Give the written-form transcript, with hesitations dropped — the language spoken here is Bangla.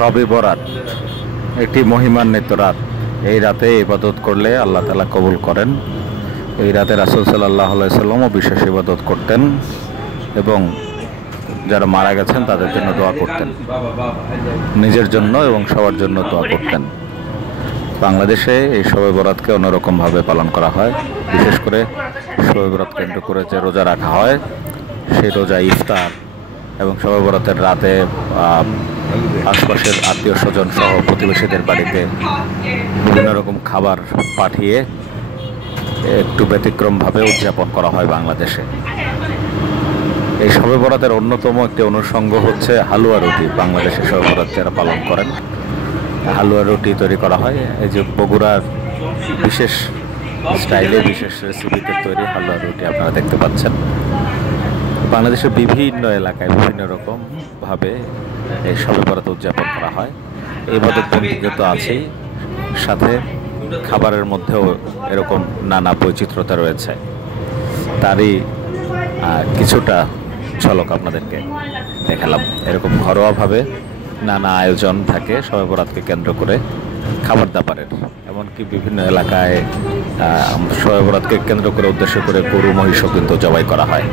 শবে বরাত একটি মহিমান্বিত রাত। এই রাতে ইবাদত করলে আল্লাহ তাআলা কবুল করেন। এই রাতে রাসূল সাল্লাল্লাহু আলাইহি সাল্লামও বিশেষ ইবাদত করতেন এবং যারা মারা গেছেন তাদের জন্য দোয়া করতেন, নিজের জন্য এবং সবার জন্য দোয়া করতেন। বাংলাদেশে এই শবে বরাতকে অন্যরকমভাবে পালন করা হয়। বিশেষ করে শবে বরাত কেন্দ্র করে যে রোজা রাখা হয়, সেই রোজা ইফতার এবং শবে বরাতের রাতে আশপাশের আত্মীয় স্বজন সহ প্রতিবেশীদের বাড়িতে বিভিন্ন রকম খাবার পাঠিয়ে একটু ব্যতিক্রমভাবে উদযাপন করা হয় বাংলাদেশে। এই শবে বরাতের অন্যতম একটি অনুষঙ্গ হচ্ছে হালুয়া রুটি। বাংলাদেশে শবে বরাত যারা পালন করেন, হালুয়া রুটি তৈরি করা হয়। এই যে বগুড়ার বিশেষ স্টাইলে বিশেষ রেসিপিতে তৈরি হালুয়া রুটি আপনারা দেখতে পাচ্ছেন। বাংলাদেশের বিভিন্ন এলাকায় বিভিন্ন রকমভাবে এই শবে বরাত উদযাপন করা হয়। এই ইবাদতবন্দিকে তো আছেই, সাথে খাবারের মধ্যেও এরকম নানা বৈচিত্র্যতা রয়েছে। তারই কিছুটা ঝলক আপনাদেরকে দেখালাম। এরকম ঘরোয়াভাবে নানা আয়োজন থাকে শবে বরাতকে কেন্দ্র করে খাবার দাবারের। এমনকি বিভিন্ন এলাকায় শবে বরাতকে কেন্দ্র করে উদ্দেশ্য করে গরু মহিষও কিন্তু জবাই করা হয়।